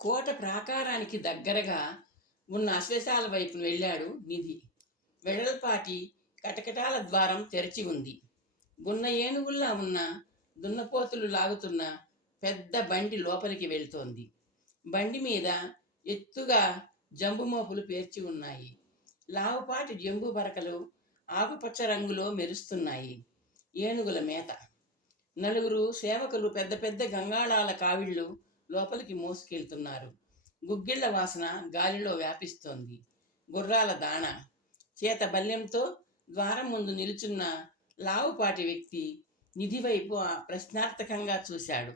కోట ప్రాకారానికి దగ్గరగా ఉన్న అశ్వశాల వైపు వెళ్ళాడు నిధి. వెడల్పాటి కటకటాల ద్వారం తెరిచి ఉంది. గున్న ఏనుగుల్లా ఉన్న దున్నపోతులు లాగుతున్న పెద్ద బండి లోపలికి వెళ్తోంది. బండి మీద ఎత్తుగా జంబు మోపులు పేర్చి ఉన్నాయి. లావుపాటి జంబు బరకలు ఆకుపచ్చ రంగులో మెరుస్తున్నాయి. ఏనుగుల మేత. నలుగురు సేవకులు పెద్ద పెద్ద గంగాళాల కావిళ్ళు లోపలికి మోసుకెళ్తున్నారు. గుగ్గిళ్ల వాసన గాలిలో వ్యాపిస్తోంది. గుర్రాల దాణ. చేత బల్యంతో ద్వారం ముందు నిలుచున్న లావుపాటి వ్యక్తి నిధి వైపు ప్రశ్నార్థకంగా చూశాడు.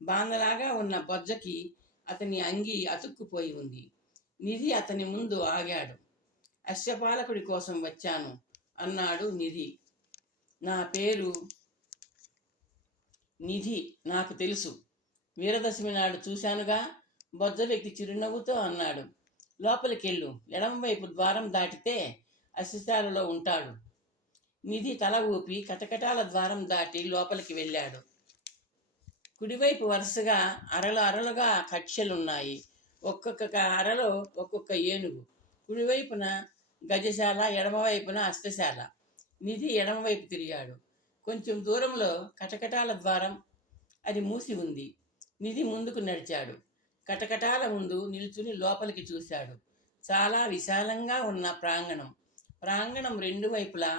బాందలాగా ఉన్న బొజ్జకి అతని అంగి అతుక్కుపోయి ఉంది. నిధి అతని ముందు ఆగాడు. అశ్వపాలకుడి కోసం వచ్చాను అన్నాడు నిధి. నా పేరు నిధి, నాకు తెలుసు. వీరదశమి నాడు చూశానుగా. బొజ్జ వ్యక్తి చిరునవ్వుతో అన్నాడు. లోపలికెళ్ళు, ఎడమవైపు ద్వారం దాటితే అశ్వశాలలో ఉంటాడు. నిధి తల ఊపి కటకటాల ద్వారం దాటి లోపలికి వెళ్ళాడు. కుడివైపు వరుసగా అరలుగా కక్షలున్నాయి. ఒక్కొక్క అరలో ఒక్కొక్క ఏనుగు. కుడివైపున గజశాల, ఎడమవైపున అశ్వశాల. నిధి ఎడమవైపు తిరిగాడు. కొంచెం దూరంలో కటకటాల ద్వారం, అది మూసి ఉంది. నిధి ముందుకు నడిచాడు. కటకటాల ముందు నిల్చుని లోపలికి చూశాడు. చాలా విశాలంగా ఉన్న ప్రాంగణం రెండు వైపులా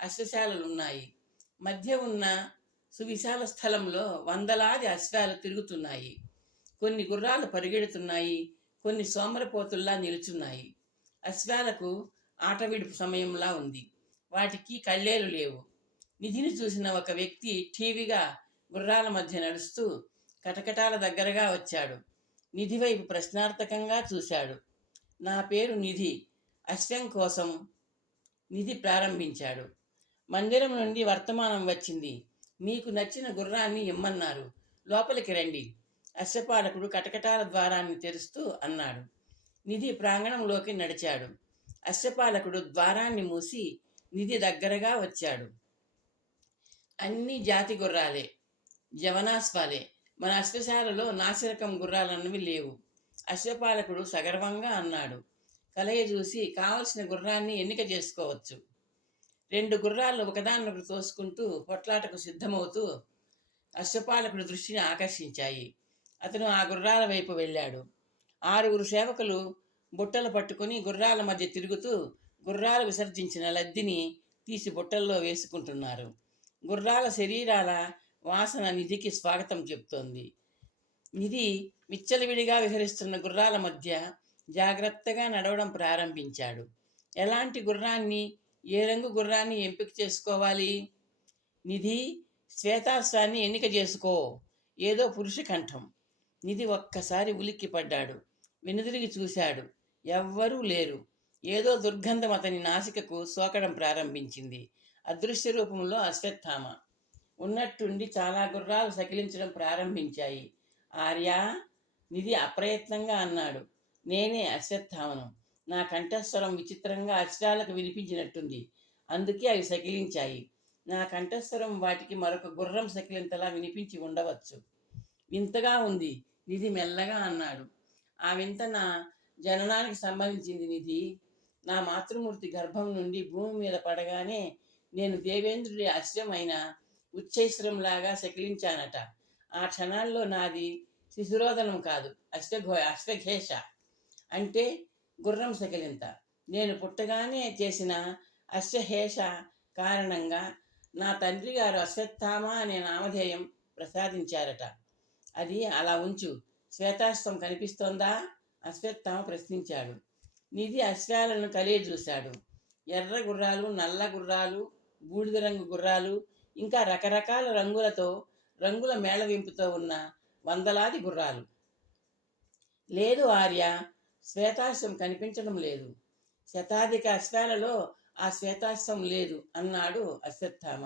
అశ్వశాలలున్నాయి. మధ్య ఉన్న సువిశాల స్థలంలో వందలాది అశ్వాలు తిరుగుతున్నాయి. కొన్ని గుర్రాలు పరిగెడుతున్నాయి, కొన్ని సోమరపోతుల్లా నిలుచున్నాయి. అశ్వాలకు ఆట విడుపు సమయంలా ఉంది. వాటికి కళ్ళేలు లేవు. నిధిని చూసిన ఒక వ్యక్తి ఠీవిగా గుర్రాల మధ్య నడుస్తూ కటకటాల దగ్గరగా వచ్చాడు. నిధి వైపు ప్రశ్నార్థకంగా చూశాడు. నా పేరు నిధి, అశ్వం కోసం. నిధి ప్రారంభించాడు. మందిరం నుండి వర్తమానం వచ్చింది. మీకు నచ్చిన గుర్రాన్ని ఇమ్మన్నారు. లోపలికి రండి. అశ్వపాలకుడు కటకటాల ద్వారాన్ని తెరుస్తూ అన్నాడు. నిధి ప్రాంగణంలోకి నడిచాడు. అశ్వపాలకుడు ద్వారాన్ని మూసి నిధి దగ్గరగా వచ్చాడు. అన్ని జాతి గుర్రాలే, జవనాశ్వాలే. మన అశ్వశాలలో నాసిరకం గుర్రాలన్నవి లేవు. అశ్వపాలకుడు సగర్వంగా అన్నాడు. కలయ చూసి కావలసిన గుర్రాన్ని ఎన్నిక చేసుకోవచ్చు. 2 గుర్రాలు ఒకదాన్నొకటి తోసుకుంటూ పొట్లాటకు సిద్ధమవుతూ అశ్వపాలకుడి దృష్టిని ఆకర్షించాయి. అతను ఆ గుర్రాల వైపు వెళ్ళాడు. 6 సేవకులు బుట్టలు పట్టుకుని గుర్రాల మధ్య తిరుగుతూ గుర్రాలు విసర్జించిన లద్దిని తీసి బుట్టల్లో వేసుకుంటున్నారు. గుర్రాల శరీరాల వాసన నిధికి స్వాగతం చెప్తోంది. నిధి విచ్చలవిడిగా విహరిస్తున్న గుర్రాల మధ్య జాగ్రత్తగా నడవడం ప్రారంభించాడు. ఎలాంటి గుర్రాన్ని, ఏ రంగు గుర్రాన్ని ఎంపిక చేసుకోవాలి? నిధి, శ్వేతాశ్వాన్ని ఎన్నిక చేసుకో. ఏదో పురుష కంఠం. నిధి ఒక్కసారి ఉలిక్కిపడ్డాడు. వెనుదిరిగి చూశాడు. ఎవ్వరూ లేరు. ఏదో దుర్గంధం అతని నాసికకు సోకడం ప్రారంభించింది. అదృశ్య రూపంలో అశ్వత్థామ. ఉన్నట్టుండి చాలా గుర్రాలు సకిలించడం ప్రారంభించాయి. ఆర్యా, నిధి అప్రయత్నంగా అన్నాడు. నేనే అశ్వత్థామను. నా కంఠస్వరం విచిత్రంగా అశ్వాలకు వినిపించినట్టుంది. అందుకే అవి సకిలించాయి. నా కంఠస్వరం వాటికి మరొక గుర్రం సకిలింతలా వినిపించి ఉండవచ్చు. వింతగా ఉంది, నిధి మెల్లగా అన్నాడు. ఆ వింత నా జననానికి సంబంధించింది నిధి. నా మాతృమూర్తి గర్భం నుండి భూమి మీద పడగానే నేను దేవేంద్రుడి అశ్వమైన ఉచ్చైశ్రంలాగా శకిలించానట. ఆ క్షణాల్లో నాది శిశురోదనం కాదు, అశ్వఘేష అంటే గుర్రం శకిలింత. నేను పుట్టగానే చేసిన అశ్వహేష కారణంగా నా తండ్రి గారు అశ్వత్థామ అనే నామధేయం ప్రసాదించారట. అది అలా ఉంచు. శ్వేతాశ్వం కనిపిస్తోందా? అశ్వత్థామ ప్రశ్నించాడు. నిధి అశ్వాలను కలియ చూశాడు. ఎర్ర గుర్రాలు, నల్ల గుర్రాలు, బూడిద రంగు గుర్రాలు, ఇంకా రకరకాల రంగుల మేళవింపుతో ఉన్న వందలాది గుర్రాలు. లేదు ఆర్య, శ్వేతాశ్వం కనిపించడం లేదు. శతాధిక అశ్వాలలో ఆ శ్వేతాశ్వం లేదు అన్నాడు అశ్వత్థామ.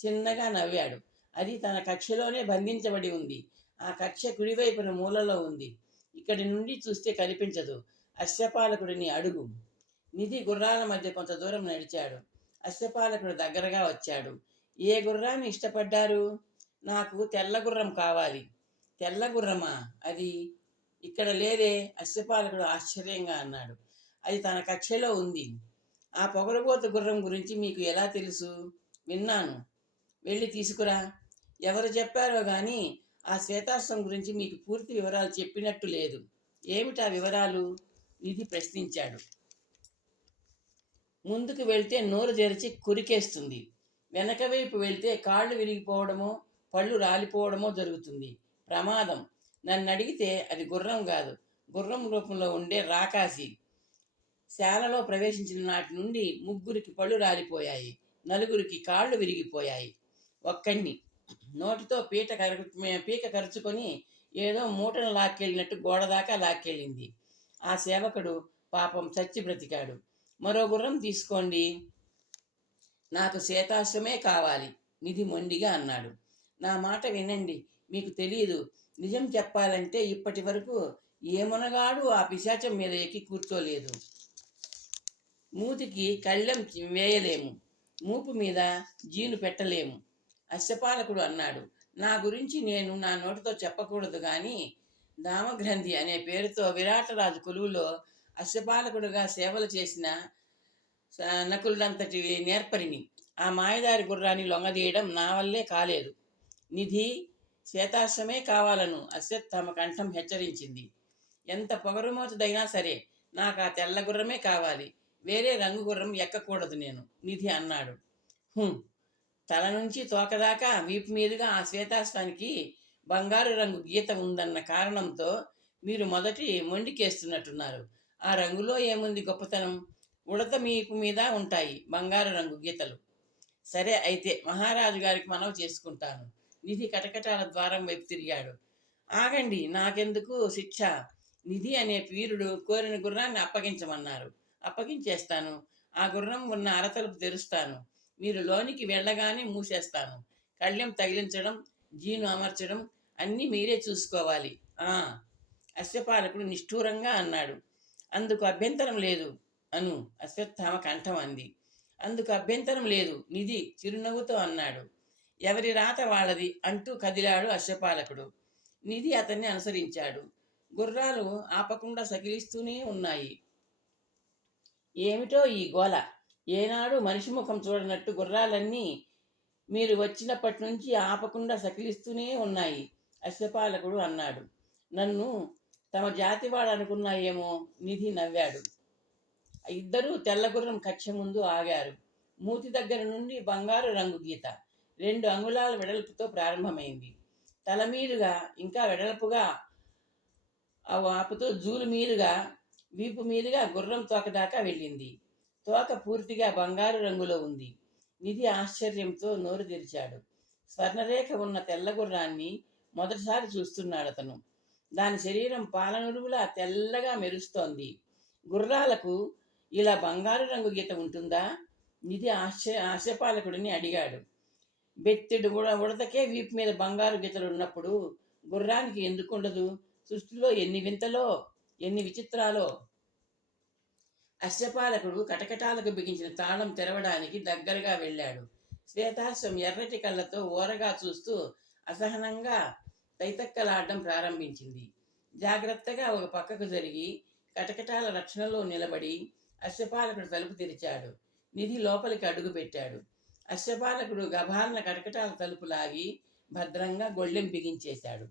చిన్నగా నవ్వాడు. అది తన కక్షలోనే బంధించబడి ఉంది. ఆ కక్ష కుడివైపున మూలలో ఉంది. ఇక్కడి నుండి చూస్తే కనిపించదు. అశ్వపాలకుడిని అడుగు. నిధి గుర్రాల మధ్య కొంత దూరం నడిచాడు. అశ్వపాలకుడు దగ్గరగా వచ్చాడు. ఏ గుర్రాన్ని ఇష్టపడ్డారు? నాకు తెల్ల గుర్రం కావాలి. తెల్ల గుర్రమా? అది ఇక్కడ లేదే, అశ్వపాలకుడు ఆశ్చర్యంగా అన్నాడు. అది తన కక్షలో ఉంది. ఆ పొగరబోతు గుర్రం గురించి మీకు ఎలా తెలుసు? విన్నాను. వెళ్ళి తీసుకురా. ఎవరు చెప్పారో గాని ఆ శ్వేతాశ్వం గురించి మీకు పూర్తి వివరాలు చెప్పినట్టు లేదు. ఏమిటా వివరాలు? నిధి ప్రశ్నించాడు. ముందుకు వెళ్తే నోరు తెరిచి కురికేస్తుంది. వెనక వైపు వెళ్తే కాళ్ళు విరిగిపోవడమో పళ్ళు రాలిపోవడమో జరుగుతుంది. ప్రమాదం. నన్ను అడిగితే అది గుర్రం కాదు, గుర్రం రూపంలో ఉండే రాకాసి. శాలలో ప్రవేశించిన నాటి నుండి 3 పళ్ళు రాలిపోయాయి, 4 కాళ్ళు విరిగిపోయాయి. ఒక్కడిని నోటితో పీక కరుచుకొని ఏదో మూటను లాక్కెళ్ళినట్టు గోడ దాకా లాక్కెళ్ళింది. ఆ సేవకుడు పాపం చచ్చి బ్రతికాడు. మరో గుర్రం తీసుకోండి. నాకు శ్వేతాశ్వమే కావాలి, నిధి మొండిగా అన్నాడు. నా మాట వినండి, మీకు తెలియదు. నిజం చెప్పాలంటే ఇప్పటి వరకు ఏ మునగాడు ఆ పిశాచం మీద ఎక్కి కూర్చోలేదు. మూతికి కళ్ళెం వేయలేము, మూపు మీద జీను పెట్టలేము. అశ్వపాలకుడు అన్నాడు. నా గురించి నేను నా నోటితో చెప్పకూడదు కానీ దామగ్రంథి అనే పేరుతో విరాటరాజు కొలువులో అశ్వపాలకుడుగా సేవలు చేసిన నకులంతటి నేర్పరిని. ఆ మాయదారి గుర్రాన్ని లొంగదీయడం నా వల్లే కాలేదు. నిధి, శ్వేతాశ్వమే కావాలను అశ్వత్థామ కంఠం హెచ్చరించింది. ఎంత పొగరుమోతుదైనా సరే నాకు ఆ తెల్ల గుర్రమే కావాలి, వేరే రంగు గుర్రం ఎక్కకూడదు నేను, నిధి అన్నాడు. తల నుంచి తోకదాకా వీపు మీదుగా ఆ శ్వేతాశ్వానికి బంగారు రంగు గీత ఉందన్న కారణంతో మీరు మొదటి మొండికేస్తున్నట్టున్నారు. ఆ రంగులో ఏముంది గొప్పతనం? ఉడత మీపు మీద ఉంటాయి బంగారు రంగు గీతలు. సరే అయితే మహారాజు గారికి మనవి చేసుకుంటాను. నిధి కటకటాల ద్వారం వైపు తిరిగాడు. ఆగండి, నాకెందుకు శిక్ష? నిధి అనే వీరుడు కోరిన గుర్రాన్ని అప్పగించమన్నారు. అప్పగించేస్తాను. ఆ గుర్రం ఉన్న అరతలుపు తెరుస్తాను. మీరు లోనికి వెళ్ళగానే మూసేస్తాను. కళ్ళెం తగిలించడం, జీను అమర్చడం అన్నీ మీరే చూసుకోవాలి. అశ్వపాలకుడు నిష్ఠూరంగా అన్నాడు. అందుకు అభ్యంతరం లేదు అను, అశ్వత్థామ కంఠం అంది. అందుకు అభ్యంతరం లేదు, నిధి చిరునవ్వుతో అన్నాడు. ఎవరి రాత వాళ్ళది అంటూ కదిలాడు అశ్వపాలకుడు. నిధి అతన్ని అనుసరించాడు. గుర్రాలు ఆపకుండా సకిలిస్తూనే ఉన్నాయి. ఏమిటో ఈ గోల! ఏనాడు మనిషి ముఖం చూడనట్టు గుర్రాలన్నీ మీరు వచ్చినప్పటి నుంచి ఆపకుండా సకిలిస్తూనే ఉన్నాయి, అశ్వపాలకుడు అన్నాడు. నన్ను తమ జాతివాడు అనుకున్నాయేమో, నిధి నవ్వాడు. ఇద్దరూ తెల్లగుర్రం కక్ష ముందు ఆగారు. మూతి దగ్గర నుండి బంగారు రంగు గీత 2 అంగుళాల వెడల్పుతో ప్రారంభమైంది. తల మీదుగా ఇంకా వెడల్పుగా ఆపుతూ జూలు మీదుగా వీపు మీదుగా గుర్రం తోక దాకా వెళ్ళింది. తోక పూర్తిగా బంగారు రంగులో ఉంది. నిధి ఆశ్చర్యంతో నోరు తెరిచాడు. స్వర్ణరేఖ ఉన్న తెల్ల గుర్రాన్ని మొదటిసారి చూస్తున్నాడు అతను. దాని శరీరం పాలనురుగులా తెల్లగా మెరుస్తోంది. గుర్రాలకు ఇలా బంగారు రంగు గీత ఉంటుందా? నిధి ఆశపాలకుడిని అడిగాడు. బెత్తెడు ఉడతకే వీపు మీద బంగారు గీతలు ఉన్నప్పుడు గుర్రానికి ఎందుకుండదు? సృష్టిలో ఎన్ని వింతలో, ఎన్ని విచిత్రాలో! అశ్వపాలకుడు కటకటాలకు బిగించిన తాళం తెరవడానికి దగ్గరగా వెళ్ళాడు. శ్వేతాశ్వం ఎర్రటి కళ్ళతో ఓరగా చూస్తూ అసహనంగా తైతక్కలాడడం ప్రారంభించింది. జాగ్రత్తగా ఒక పక్కకు జరిగి కటకటాల రక్షణలో నిలబడి అశ్వపాలకుడు తలుపు తెరిచాడు. నిధి లోపలికి అడుగు పెట్టాడు. అశ్వపాలకుడు గభాలన కటకటాల తలుపు లాగి భద్రంగా గొళ్ళెం బిగించేశాడు.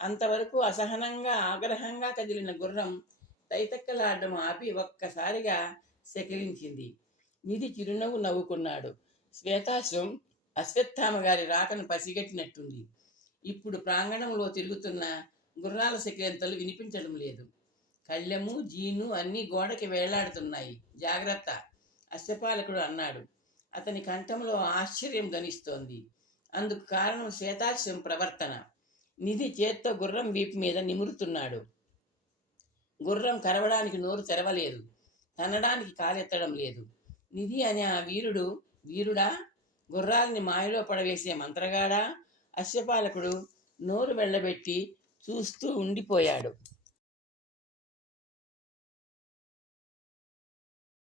అంతవరకు అసహనంగా ఆగ్రహంగా కదిలిన గుర్రం తైతక్కలాడడం ఆపి ఒక్కసారిగా సెకిలించింది. నిధి చిరునవ్వు నవ్వుకున్నాడు. శ్వేతాశ్వం అశ్వత్థామ గారి రాకను పసిగట్టినట్టుంది. ఇప్పుడు ప్రాంగణంలో తిరుగుతున్న గుర్రాల సెకిలింతలు వినిపించడం లేదు. కళ్ళెము, జీను అన్నీ గోడకి వేలాడుతున్నాయి. జాగ్రత్త, అశ్వపాలకుడు అన్నాడు. అతని కంఠంలో ఆశ్చర్యం ధ్వనిస్తోంది. అందుకు కారణం శ్వేతాశ్వం ప్రవర్తన. నిధి చేత్తో గుర్రం వీపు మీద నిమురుతున్నాడు. గుర్రం కరవడానికి నోరు తెరవలేదు, తనడానికి కాలెత్తడం లేదు. నిధి అనే ఆ వీరుడా? గుర్రాలని మాయలో పడవేసే మంత్రగాడా? అశ్వపాలకుడు నోరు వెళ్ళబెట్టి చూస్తూ ఉండిపోయాడు.